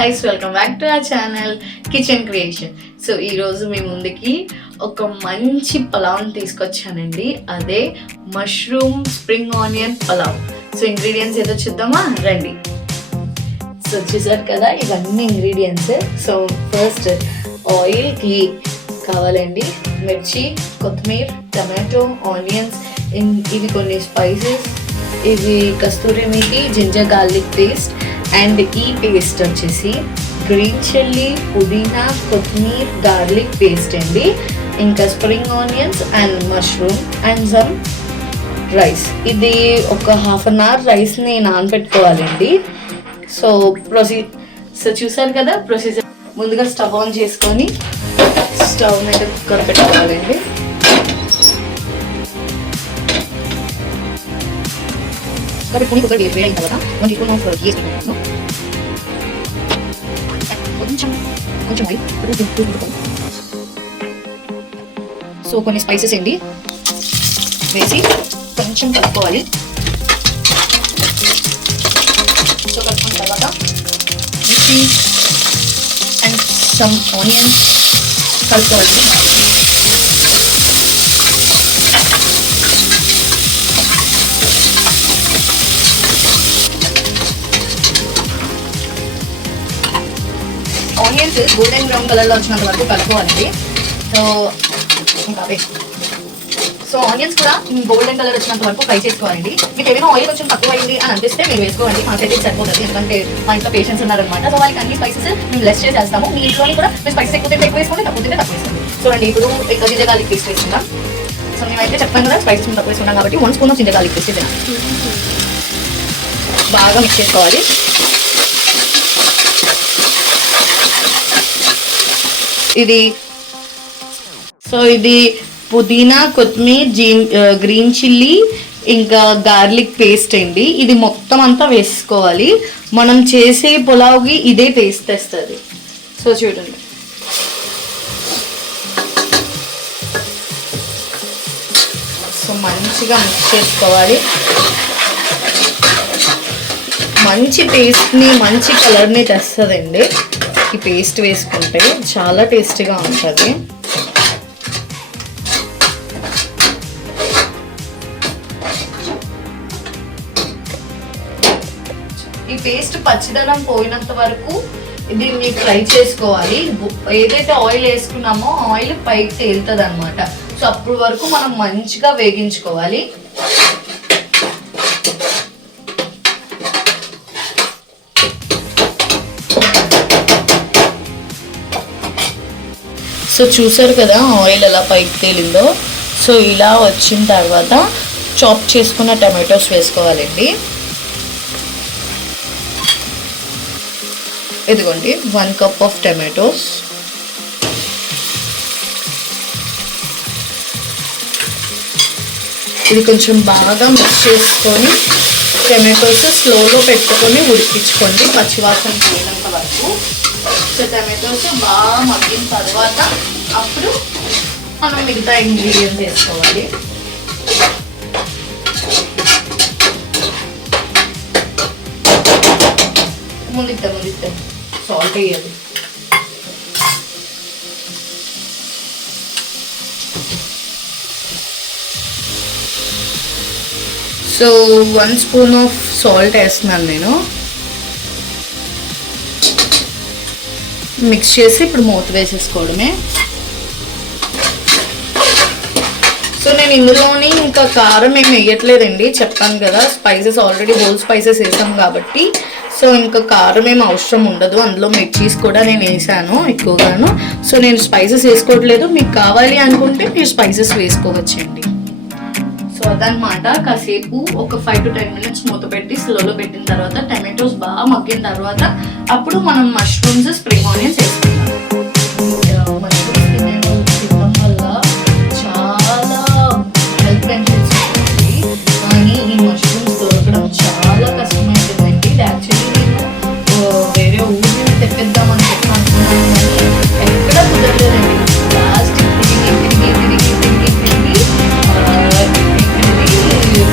guys, welcome back to our channel Kitchen Creation. So ఈ రోజు మీ ముందుకి ఒక మంచి పలావ్ తీసుకొచ్చానండి. అదే mushroom spring onion pulao. So ingredients ఏదో చూద్దామా రండి. సో చూసారు కదా ఇవన్నీ ఇంగ్రీడియంట్స్. సో ఫస్ట్ ఆయిల్ కి కావాలండి మిర్చి, కొత్తిమీర, టమాటో, ఆనియన్స్, ఇవి కొన్ని స్పైసెస్, ఇవి కస్తూరి మేతి, జింజర్ గార్లిక్ పేస్ట్ అండ్ ఈ పేస్ట్ వచ్చేసి గ్రీన్ చిల్లీ, పుదీనా, కొత్తిమీర, గార్లిక్ పేస్ట్ అండి. ఇంకా spring onions and mushroom and some rice. ఇది ఒక హాఫ్ అన్ అవర్ రైస్ని నానబెట్టుకోవాలండి. సో చూసారు కదా ప్రొసీజర్. ముందుగా స్టవ్ ఆన్ చేసుకొని స్టవ్ మీద కుక్కర్ పెట్టుకోవాలండి. పెట్టుకుని కుక్కర్ వేడి అయిన తర్వాత 1 teaspoon ఆఫ్ ghee వేసుకుంటాను. కొంచెం సో కొన్ని స్పైసెస్ అండి వేసి కొంచెం కలుపుకోవాలి. సో కలుపుకున్న తర్వాత మిర్చి అండ్ సమ్ ఆనియన్స్ కలుపుకోవాలి. ఆనియన్స్ గోల్డెన్ బ్రౌన్ కలర్లో వచ్చినంత వరకు కలుపుకోవాలండి. సో ఆనియన్స్ కూడా గోల్డెన్ కలర్ వచ్చినంత వరకు ఫ్రై చేసుకోవాలండి. మీకు ఏమైనా ఆయిల్ కొంచెం తక్కువ అయింది అని అనిపిస్తే మీరు వేసుకోండి. మాకైతే సరిపోతుంది, ఎందుకంటే మా ఇంట్లో పేషెంట్స్ ఉన్నారనమాట. సో వాళ్ళకి అన్ని స్పైసెస్ మేము లెస్ చేసేస్తాము. మీ ఇంట్లోని కూడా మీరు స్పైసెస్ ఎక్కువ తింటే ఎక్కువ వేసుకోండి, తక్కువ తింటే తక్కువ వేసుకోండి. చూడండి ఇప్పుడు జింజర్ గార్లిక్ పేస్ట్ వేసుకుందాం. సో మేమైతే చెప్పాను కదా స్పైసెస్ మేము తక్కువ వేసుకుంటాం కాబట్టి 1 స్పూన్ జింజర్ గార్లిక్ పేస్ట్ బాగా మిక్స్ చేసుకోవాలి. ఇది పుదీనా, కొత్తిమీర, గ్రీన్ చిల్లీ ఇంకా గార్లిక్ పేస్ట్ అండి. ఇది మొత్తం అంతా వేసుకోవాలి. మనం చేసే పులావ్కి ఇదే పేస్ట్ తెస్తుంది. సో చూడండి. సో మంచిగా మిక్స్ చేసుకోవాలి. మంచి టేస్ట్ని, మంచి కలర్ని తెస్తుందండి ఈ పేస్ట్ వేసుకుంటే. చాలా టేస్టీగా ఉంటుంది. ఈ పేస్ట్ పచ్చిదనం పోయినంత వరకు దీన్ని ఫ్రై చేసుకోవాలి. ఏదైతే ఆయిల్ వేసుకున్నామో ఆయిల్ పైకి తేలుతుంది అనమాట. సో అప్పుడు వరకు మనం మంచిగా వేగించుకోవాలి. సో చూసారు కదా ఆయిల్ ఎలా పైకి తేలిందో. సో ఇలా వచ్చిన తర్వాత చాప్ చేసుకున్న టమాటోస్ వేసుకోవాలండి. ఇదిగోండి 1 కప్ ఆఫ్ టమాటోస్. ఇది కొంచెం బాగా మిక్స్ చేసుకొని టమాటోస్ స్లోలో పెట్టుకొని ఉడికించుకోండి పచ్చివాసన పోయినంత వరకు. సో టమాటోస్ బాగా మగ్గిన తర్వాత అప్పుడు మనం మిగతా ఇంగ్రీడియంట్స్ వేసుకోవాలి. ముదిద్దాం సాల్ట్ వేయాలి. సో 1 స్పూన్ ఆఫ్ సాల్ట్ వేస్తున్నాను నేను. మిక్స్ చేసి ఇప్పుడు మూత వేసేసుకోవడమే. సో నేను ఇందులోని ఇంకా కారం ఏమి వేయట్లేదండి, చెప్పాను కదా స్పైసెస్ ఆల్రెడీ హోల్ స్పైసెస్ వేసాం కాబట్టి. సో ఇంకా కారం ఏమి అవసరం ఉండదు. అందులో మిర్చీస్ కూడా నేను వేసాను ఎక్కువగాను. సో నేను స్పైసెస్ వేసుకోవట్లేదు. మీకు కావాలి అనుకుంటే మీరు స్పైసెస్ వేసుకోవచ్చండి. సో అదనమాట. కాసేపు ఒక 5 to 10 minutes మూత పెట్టి స్లోలో పెట్టిన తర్వాత టమాటోస్ బాగా మగ్గిన తర్వాత అప్పుడు మనం మష్రూమ్స్, స్ప్రింగ్ ఆనియన్స్ వేసుకుంటాం. మష్రూమ్స్ తినడం వల్ల చాలా హెల్త్ బెనిఫిట్స్ ఉంటాయి. కానీ ఈ మష్రూమ్స్ దొరకడం చాలా కష్టమైందండి. యాక్చువల్లీ నేను వేరే ఊరి నుంచి తెప్పిద్దామని అనుకున్నాను కానీ ఎక్కడ కుదరలేదండి. లాస్ట్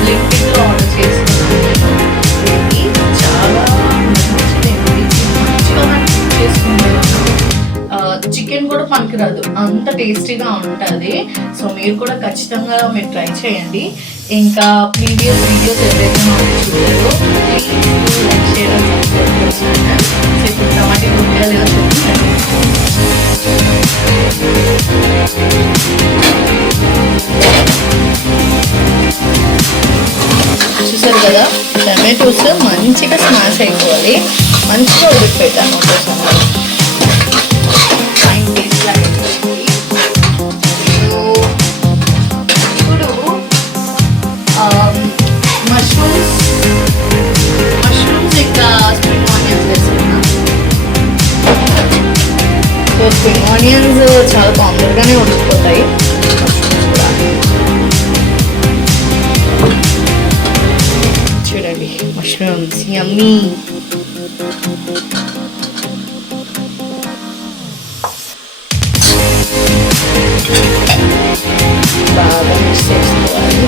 బ్లింకింగ్లో ఆర్డర్ చేసుకున్నాను. చాలా మంచిగా ఉండదు, అంత టేస్టీగా ఉంటుంది. సో మీరు కూడా ఖచ్చితంగా మీరు ట్రై చేయండి. ఇంకా ప్రీవియస్ వీడియోస్ ఎవరైతే మాకు చూడారో please like share and subscribe. So ఇప్పుడు టమాటా ఉడికాయో లేదో చూడండి. చూసారు కదా, టమాటోస్ మంచిగా స్మాష్ అయిపోవాలి, మంచిగా ఉడికిపెట్టాను ఒకసారి. ఫైన్ టేస్ట్ లాగా ఇప్పుడు మష్రూమ్స్ ఇంకా స్ప్రింగ్ ఆనియన్స్ వేసుకున్నాం. సో స్ప్రింగ్ ఆనియన్స్ చాలా తొందరగానే ఉడికిపోతాయి. చూడండి, మష్రూమ్స్ యమ్మీ. బాగా మిక్స్ చేసుకోవాలి.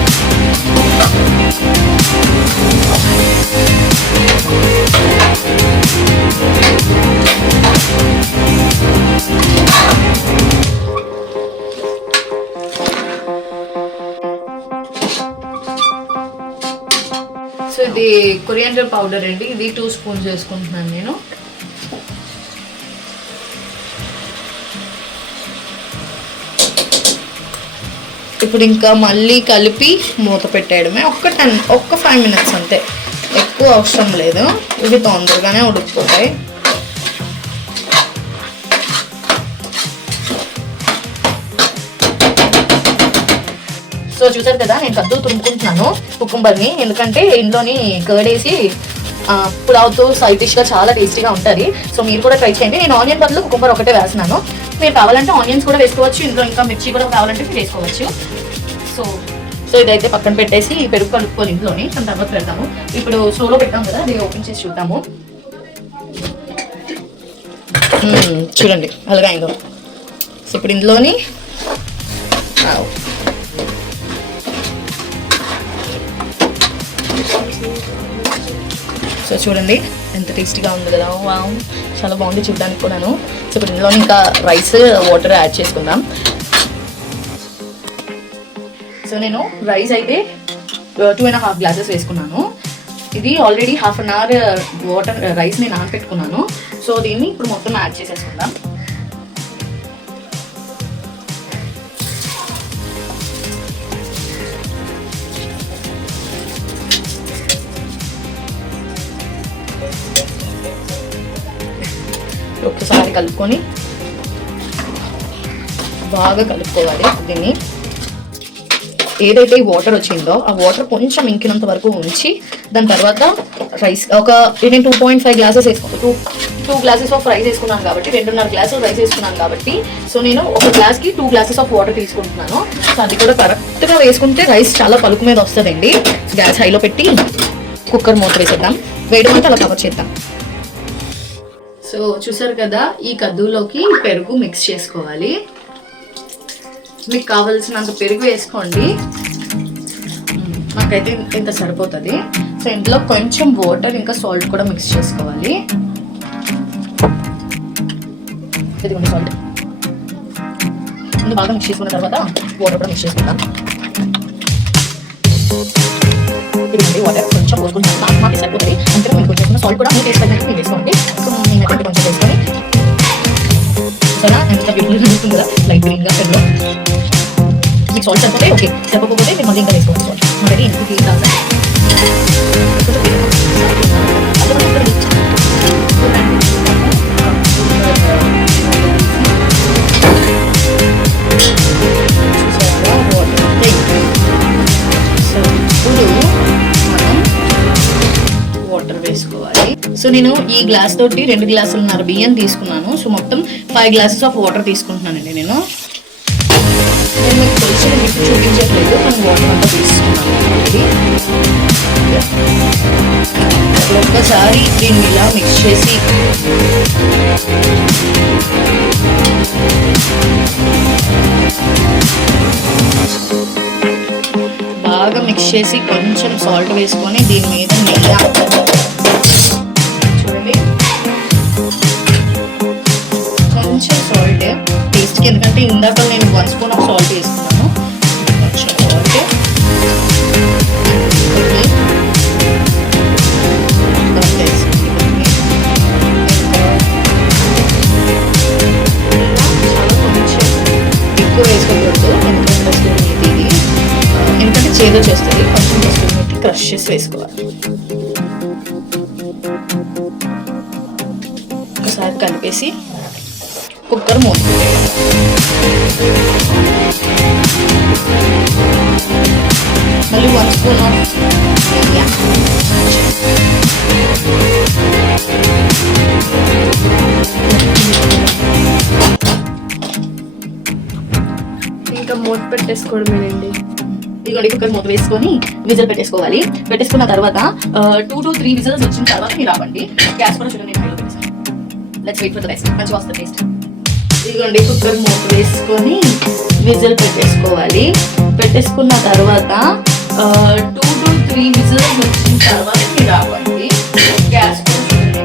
సో ఇది కొరియాండర్ పౌడర్ అండి, ఇది 2 స్పూన్స్ వేసుకుంటున్నాను నేను. ఇప్పుడు ఇంకా మళ్ళీ కలిపి మూత పెట్టేయడమే. ఒక్క 5 minutes అంతే, ఎక్కువ అవసరం లేదు. ఇవి తొందరగానే ఉడికిపోతాయి. సో చూసారు కదా, నేను కద్దు తురుముకుంటున్నాను కుకుంబర్ని, ఎందుకంటే ఇంట్లోని కర్డేసి పులావ్తో సైడ్ డిష్గా చాలా టేస్టీగా ఉంటుంది. సో మీరు కూడా ట్రై చేయండి. నేను ఆనియన్ బదులు కుకుంబర్ ఒకటే వేస్తున్నాను. మీరు కావాలంటే ఆనియన్స్ కూడా వేసుకోవచ్చు, ఇంట్లో ఇంకా మిర్చి కూడా కావాలంటే మీరు వేసుకోవచ్చు. సో ఇదైతే పక్కన పెట్టేసి పెరుగు కలుపుకోవాలి ఇంట్లోని, దాని తర్వాత పెడతాము. ఇప్పుడు స్లోలో పెట్టాము కదా, అది ఓపెన్ చేసి చూద్దాము. చూడండి అలాగా అయిందో. సో ఇప్పుడు ఇందులోని సో చూడండి ఎంత టేస్టీగా ఉంది కదా, వావ్ చాలా బాగుంది చూడడానికి కూడాను. సో ఇప్పుడు ఇందులో ఇంకా రైస్ వాటర్ యాడ్ చేసుకుందాం. సో నేను రైస్ అయితే 2.5 glasses వేసుకున్నాను. ఇది ఆల్రెడీ 1/2 hour వాటర్ రైస్ని నానబెట్టుకున్నాను. సో దీన్ని ఇప్పుడు మొత్తం యాడ్ చేసేసుకుందాం. ఒక్కసారి కలుపుకొని బాగా కలుపుకోవాలి. దీన్ని ఏదైతే ఈ వాటర్ వచ్చిందో ఆ వాటర్ కొంచెం ఇంకినంత వరకు ఉంచి దాని తర్వాత రైస్ నేను 2.5 glasses వేసుకున్నాను. 2 glasses ఆఫ్ రైస్ వేసుకున్నాను కాబట్టి 2.5 glasses రైస్ వేసుకున్నాను కాబట్టి సో నేను ఒక గ్లాస్కి 2 glasses ఆఫ్ వాటర్ తీసుకుంటున్నాను. సో అది కూడా కరెక్ట్గా వేసుకుంటే రైస్ చాలా పలుకు మీద వస్తుందండి. గ్యాస్ హైలో పెట్టి కుక్కర్ మూత వేసేద్దాం, వేయడం అంటే అలా కవర్ చేద్దాం. సో చూసారు కదా, ఈ కద్దులోకి పెరుగు మిక్స్ చేసుకోవాలి. మీకు కావాల్సినంత పెరుగు వేసుకోండి, నాకైతే ఇంత సరిపోతుంది. సో ఇందులో కొంచెం వాటర్ ఇంకా సాల్ట్ కూడా మిక్స్ చేసుకోవాలి. ఇదిగోండి సాల్ట్. ఇందులో బాగా మిక్స్ చేసుకున్న తర్వాత వాటర్ కూడా మిక్స్ చేసుకుందాం. ఇదిగోండి వాటర్ కొంచెం పోసుకుంటాం, మాకు సరిపోతుంది. అంతే మీకు కొంచెం సాల్ట్ కూడా మీరు వేసుకోవాలి, మీరు వేసుకోండి. సో నేనైతే కొంచెం వేసుకొని సరే ఎంత బ్యూటిఫుల్గా చూస్తుంది కదా, లైట్ గ్రీన్గా పెరుగు. మీకు సాల్ట్ సరిపోతే ఓకే, సరిపోకపోతే మీరు మళ్ళీ ఇంకా వేసుకోండి సాల్ట్. మరి ఇంటికి వాటర్ వేసుకోవాలి. సో నేను ఈ గ్లాస్ తోటి 2 గ్లాసులున్నర బియ్యం తీసుకున్నాను. సో మొత్తం 5 glasses ఆఫ్ వాటర్ తీసుకుంటున్నానండి. నేను మీకు కొంచెం మీకు చూపించట్లేదు, కానీ వాటర్ అంతా తీసుకున్నాను. ఒక్కసారి దీన్ని ఇలా మిక్స్ చేసి బాగా మిక్స్ చేసి కొంచెం సాల్ట్ వేసుకొని దీని మీద నెయ్యి చూడండి, కొంచెం సాల్ట్ టేస్ట్ టేస్ట్కి, ఎందుకంటే ఇందాక నేను 1 స్పూన్ ఆఫ్ సాల్ట్ వేసుకున్నాను. కొంచెం సాల్ట్, ఎక్కువ వేసుకోకూడదు ఎందుకంటే చేదు చేస్తుంది. కొంచెం కస్తూరి మేతి క్రష్ చేసి వేసుకోవాలి. ఒకసారి కలిపేసి కుక్కర్ మూత మళ్ళీ 1 స్పూన్ ఆఫ్ ఇంకా మూత పెట్టేసుకోవడమేనండి. ఇదిగోండి కుక్కర్ మూత వేసుకొని విజిల్ పెట్టేసుకోవాలి. పెట్టేసుకున్న తర్వాత 2 to 3 విజిల్స్ వచ్చిన తర్వాత మీరు ఆపండి. గ్యాస్ కూడా చూడండి నేను పెట్టేసాను. Let's wait for the best. మంచిగా వస్తుంది టేస్ట్. ఇదిగోండి కుక్కర్ మూత వేసుకొని విజిల్ పెట్టేసుకోవాలి. పెట్టేసుకున్న తర్వాత 2 to 3 విజిల్స్ వచ్చిన తర్వాత మీరు ఆపండి. గ్యాస్ కూడా చూడండి.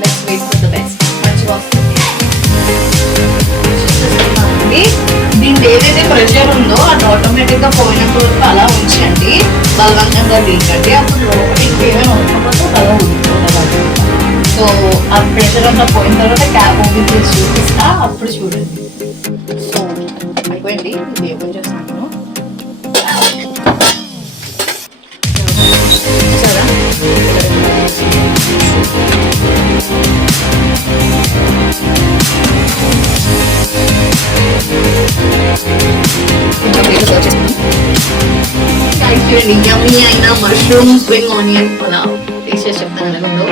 Let's wait for the best. మంచిగా వస్తుంది. దీనికి ఏదైతే ప్రెషర్ ఉందో అది ఆటోమేటిక్ గా పోయినంత వరకు అలా ఉంచండి. బలవంతంగా దిగండి. అప్పుడు లోపల ఇంకేమైనా ఉండకపోతే అలా ఉంటుంది. సో ఆ ప్రెషర్ అంతా పోయిన తర్వాత క్యాప్ ఓపెన్ చేసి చూపిస్తా, అప్పుడు చూడండి. సో అయిపోయింది. ఇది ఓపెన్ చేస్తాను. సరే చూడండి, యమ్మీ అయిన mushroom spring onion pulao taste చేసి చెప్తాను ఎలాగుందో.